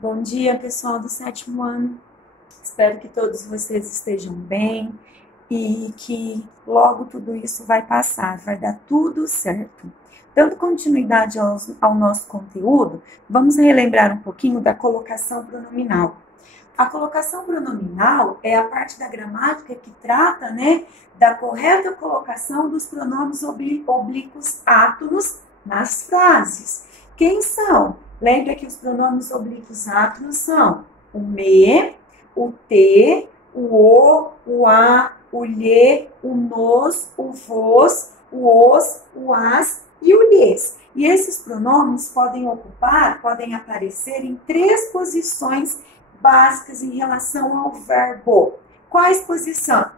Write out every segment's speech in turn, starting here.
Bom dia, pessoal do sétimo ano. Espero que todos vocês estejam bem e que logo tudo isso vai passar, vai dar tudo certo. Dando continuidade ao nosso conteúdo, vamos relembrar um pouquinho da colocação pronominal. A colocação pronominal é a parte da gramática que trata, da correta colocação dos pronomes oblíquos átonos nas frases. Quem são? Lembra que os pronomes oblíquos átonos são o me, o te, o a, o lhe, o nos, o vos, o os, o as e o lhes. E esses pronomes podem aparecer em 3 posições básicas em relação ao verbo. Quais posições?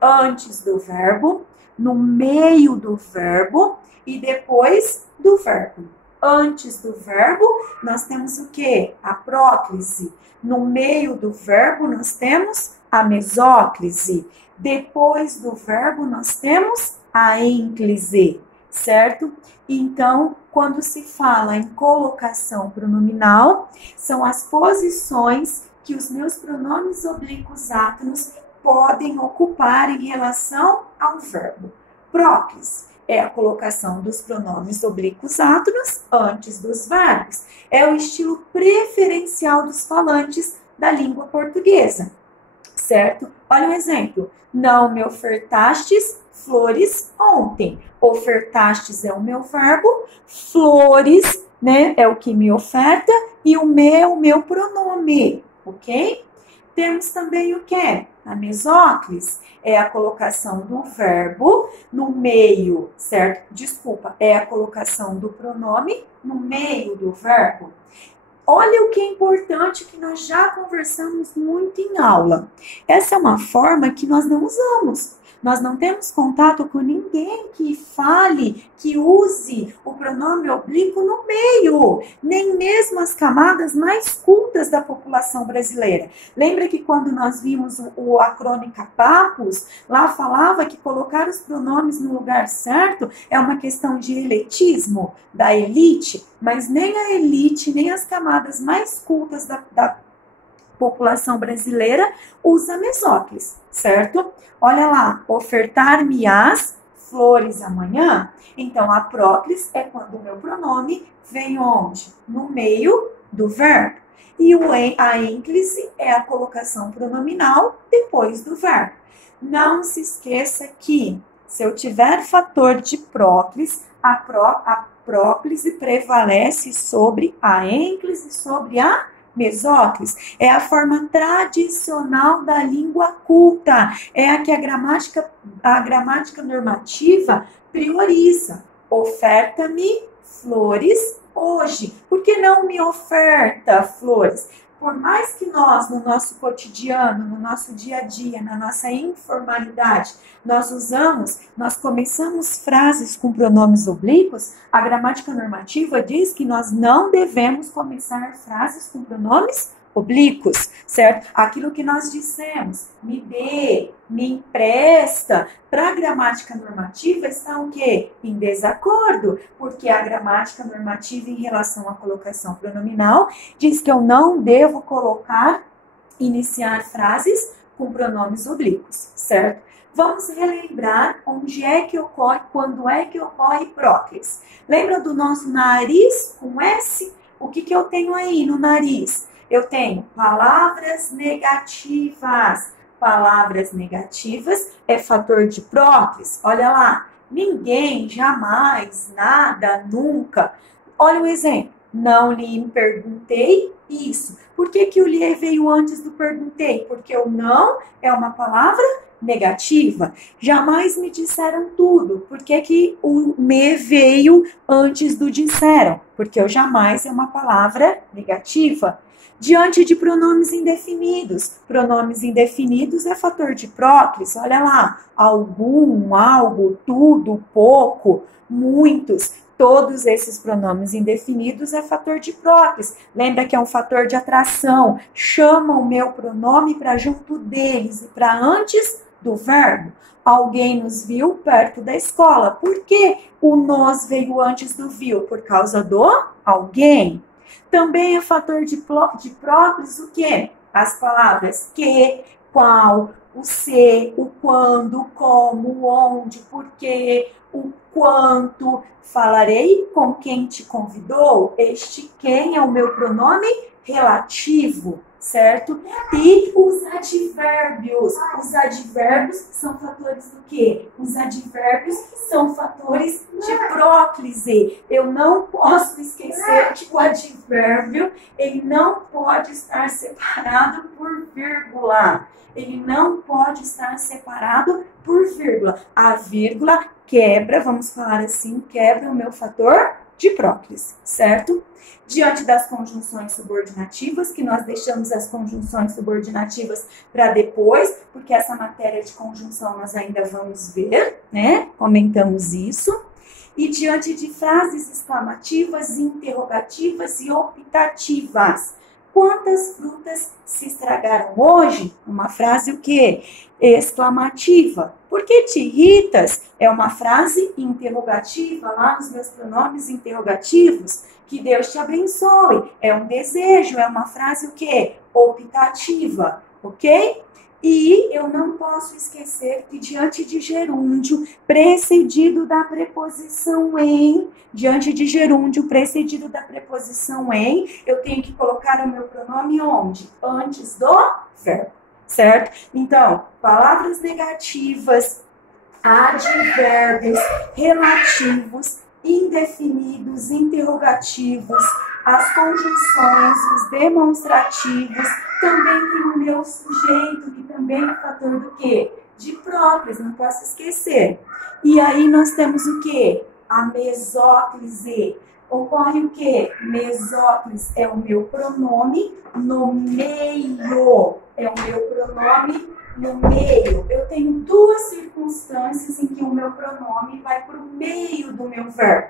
Antes do verbo, no meio do verbo e depois do verbo. Antes do verbo, nós temos o quê? A próclise. No meio do verbo, nós temos a mesóclise. Depois do verbo, nós temos a ênclise, certo? Então, quando se fala em colocação pronominal, são as posições que os meus pronomes oblíquos átonos podem ocupar em relação ao verbo. Próclise é a colocação dos pronomes oblíquos átonos antes dos verbos. É o estilo preferencial dos falantes da língua portuguesa, certo? Olha um exemplo. Não me ofertastes flores ontem. Ofertastes é o meu verbo, flores, é o que me oferta e o meu pronome, ok? Temos também o que? A mesóclise é a colocação do verbo no meio, certo? É a colocação do pronome no meio do verbo. Olha o que é importante que nós já conversamos muito em aula. Essa é uma forma que nós não usamos. Nós não temos contato com ninguém que fale, que use o pronome oblíquo no meio, nem mesmo as camadas mais cultas da população brasileira. Lembra que quando nós vimos a crônica Papus, lá falava que colocar os pronomes no lugar certo é uma questão de elitismo, da elite, mas nem a elite, nem as camadas mais cultas da população brasileira usa mesóclise, certo? Olha lá, ofertar-me-ás flores amanhã. Então, a próclise é quando o meu pronome vem onde? No meio do verbo. E a ênclise é a colocação pronominal depois do verbo. Não se esqueça que, se eu tiver fator de próclise, a próclise prevalece sobre a ênclise, sobre a mesóclise. É a forma tradicional da língua culta. É a que a gramática normativa prioriza. Oferta-me flores hoje. Por que não me oferta flores? Por mais que nós, no nosso cotidiano, no nosso dia a dia, na nossa informalidade, nós começamos frases com pronomes oblíquos, a gramática normativa diz que nós não devemos começar frases com pronomes oblíquos, certo? Aquilo que nós dissemos, me dê, me empresta, para a gramática normativa está o quê? Em desacordo, porque a gramática normativa em relação à colocação pronominal diz que eu não devo iniciar frases com pronomes oblíquos, certo? Vamos relembrar onde é que ocorre, quando é que ocorre próclise. Lembra do nosso nariz com S? O que eu tenho aí no nariz? Eu tenho palavras negativas. Palavras negativas é fator de próclise. Olha lá, ninguém, jamais, nada, nunca. Olha o exemplo. Não lhe perguntei isso. Por que o lhe veio antes do perguntei? Porque o não é uma palavra negativa. Jamais me disseram tudo. Por que o me veio antes do disseram? Porque o jamais é uma palavra negativa. Diante de pronomes indefinidos. Pronomes indefinidos é fator de próclise. Olha lá, algum, algo, tudo, pouco, muitos. Todos esses pronomes indefinidos é fator de próclise. Lembra que é um fator de atração. Chama o meu pronome para junto deles e para antes do verbo. Alguém nos viu perto da escola. Por que o nos veio antes do viu? Por causa do alguém. Também é fator de próclise o quê? As palavras que, qual, o se, o quando, o como, o onde, o porquê, o quanto. Falarei com quem te convidou. Este quem é o meu pronome relativo, certo? E os advérbios. Os advérbios são fatores do quê? Os advérbios são fatores de próclise. Eu não posso esquecer que o advérbio, ele não pode estar separado por vírgula. Ele não pode estar separado por vírgula. A vírgula quebra, vamos falar assim, quebra o meu fator de próclise, certo? Diante das conjunções subordinativas, que nós deixamos as conjunções subordinativas para depois, porque essa matéria de conjunção nós ainda vamos ver, né? Comentamos isso. E diante de frases exclamativas, interrogativas e optativas. Quantas frutas se estragaram hoje? Uma frase o quê? Exclamativa. Por que te irritas? É uma frase interrogativa, lá nos meus pronomes interrogativos. Que Deus te abençoe. É um desejo, é uma frase o quê? Optativa, ok? E eu não posso esquecer que diante de gerúndio precedido da preposição em, diante de gerúndio precedido da preposição em, eu tenho que colocar o meu pronome onde? Antes do verbo, certo? Então, palavras negativas, advérbios, relativos, indefinidos, interrogativos, as conjunções, os demonstrativos, também tem o meu sujeito, que também é fator do quê? De próclise, não posso esquecer. E aí nós temos o quê? A mesóclise. Ocorre o quê? Mesóclise é o meu pronome no meio. É o meu pronome no meio. Eu tenho duas circunstâncias em que o meu pronome vai para o meio do meu verbo.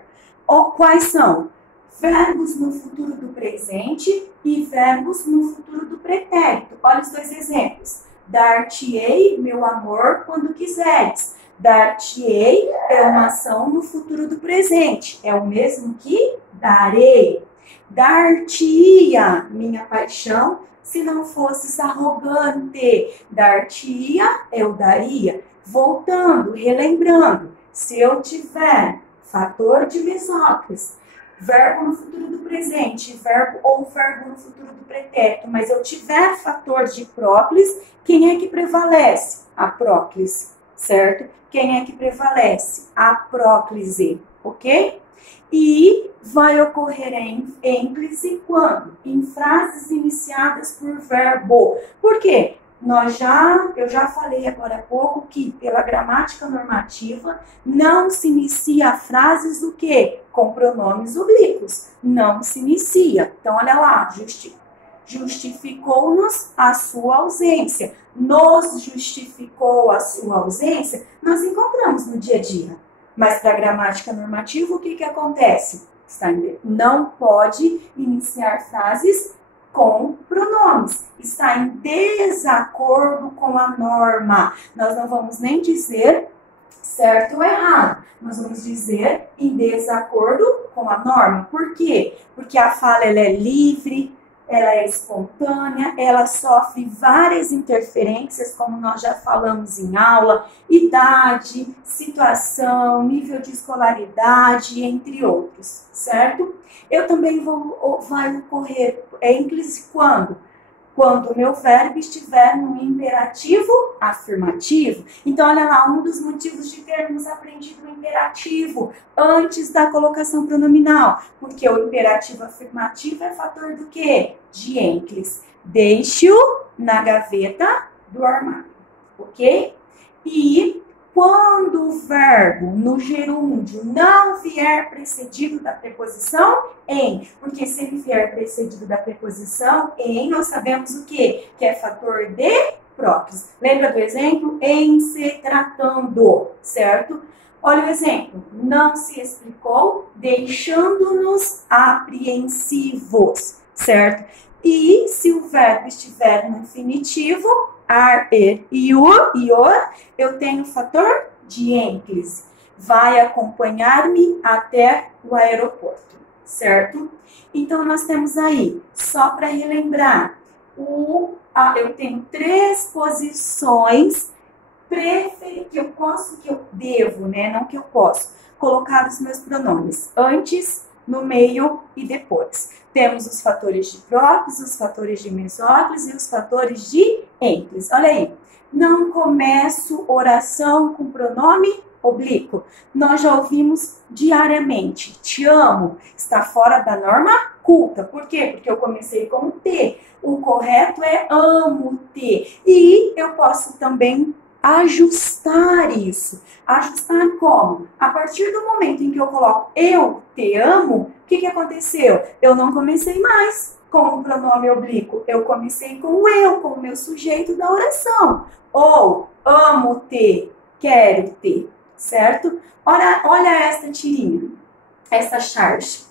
Quais são? Verbos no futuro do presente e verbos no futuro do pretérito. Olha os dois exemplos. Dar-te-ei, meu amor, quando quiseres. Dar-te-ei é uma ação no futuro do presente. É o mesmo que darei. Dar-te-ia, minha paixão, se não fosses arrogante. Dar-te-ia, eu daria. Voltando, relembrando. Se eu tiver fator de mesóclise, verbo no futuro do presente, verbo no futuro do pretérito, mas eu tiver fator de próclise, quem é que prevalece? A próclise, certo? Quem é que prevalece? A próclise, ok? E vai ocorrer em ênclise quando? Em frases iniciadas por verbo. Por quê? Eu já falei agora há pouco que pela gramática normativa não se inicia frases do quê? Com pronomes oblíquos. Não se inicia. Então, olha lá, justificou-nos a sua ausência. Nos justificou a sua ausência, nós encontramos no dia a dia. Mas para a gramática normativa, o que acontece? Não pode iniciar frases com pronomes. Está em desacordo com a norma. Nós não vamos nem dizer certo ou errado. Nós vamos dizer em desacordo com a norma. Por quê? Porque a fala ela é livre, ela é espontânea, ela sofre várias interferências, como nós já falamos em aula, idade, situação, nível de escolaridade, entre outros, certo? Eu também vai ocorrer ênclise quando? Quando o meu verbo estiver no imperativo afirmativo. Então, olha lá, um dos motivos de termos aprendido o imperativo antes da colocação pronominal. Porque o imperativo afirmativo é fator do quê? De ênclise. Deixe-o na gaveta do armário, ok? E quando o verbo no gerúndio não vier precedido da preposição em, porque se ele vier precedido da preposição em, nós sabemos o quê? Que é fator de próclise. Lembra do exemplo? Em se tratando, certo? Olha o exemplo. Não se explicou, deixando-nos apreensivos, certo? E se o verbo estiver no infinitivo, ar, er e o, eu tenho o fator de ênclise. Vai acompanhar-me até o aeroporto, certo? Então, nós temos aí, só para relembrar, eu tenho 3 posições que eu devo, né? Não que eu posso, colocar os meus pronomes antes, no meio e depois. Temos os fatores de próclise, os fatores de mesóclise e os fatores de ênclise. Olha aí, não começo oração com pronome oblíquo. Nós já ouvimos diariamente. Te amo. Está fora da norma culta. Por quê? Porque eu comecei com T. O correto é amo-te. E eu posso também ajustar isso. Ajustar como? A partir do momento em que eu coloco eu te amo, o que aconteceu? Eu não comecei mais com o pronome oblíquo. Eu comecei com o eu, com o meu sujeito da oração. Ou amo-te, quero-te, certo? Olha esta tirinha, essa charge.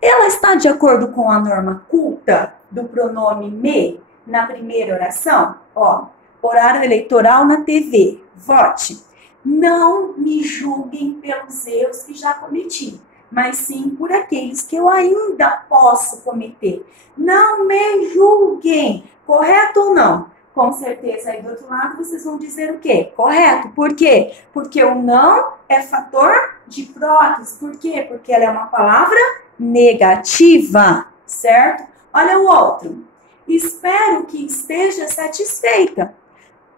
Ela está de acordo com a norma culta do pronome me na primeira oração? Ó, horário eleitoral na TV, vote. Não me julguem pelos erros que já cometi, mas sim por aqueles que eu ainda posso cometer. Não me julguem, correto ou não? Com certeza aí do outro lado vocês vão dizer o quê? Correto. Por quê? Porque o não é fator de prótese. Por quê? Porque ela é uma palavra negativa, certo? Olha o outro. Espero que esteja satisfeita.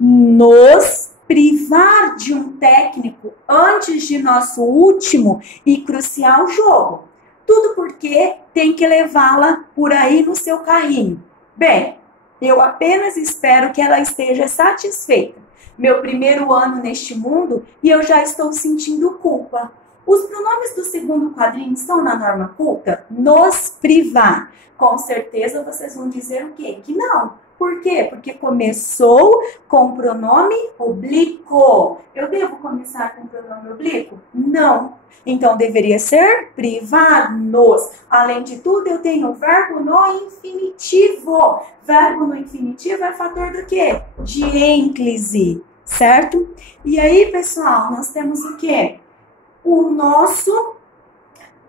Nos privar de um técnico antes de nosso último e crucial jogo. Tudo porque tem que levá-la por aí no seu carrinho. Bem, eu apenas espero que ela esteja satisfeita. Meu primeiro ano neste mundo e eu já estou sentindo culpa. Os pronomes do segundo quadrinho estão na norma culta? Nos privar. Com certeza vocês vão dizer o quê? Que não. Por quê? Porque começou com o pronome oblíquo. Eu devo começar com o pronome oblíquo? Não. Então, deveria ser privar-nos. Além de tudo, eu tenho o verbo no infinitivo. Verbo no infinitivo é fator do quê? De ênclise, certo? E aí, pessoal, nós temos o quê? O nosso,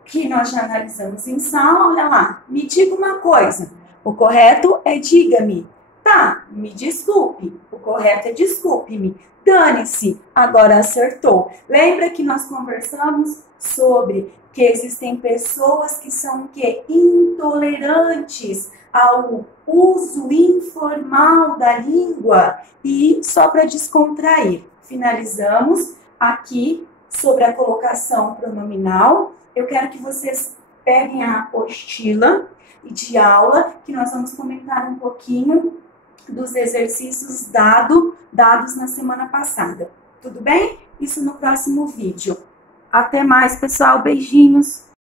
que nós já analisamos em sala, olha lá. Me diga uma coisa. O correto é diga-me. Tá, me desculpe. O correto é desculpe-me. Dane-se, agora acertou. Lembra que nós conversamos sobre que existem pessoas que são o quê? Intolerantes ao uso informal da língua. E só para descontrair, finalizamos aqui sobre a colocação pronominal. Eu quero que vocês peguem a apostila de aula, que nós vamos comentar um pouquinho dos exercícios dados na semana passada. Tudo bem? Isso no próximo vídeo. Até mais, pessoal. Beijinhos!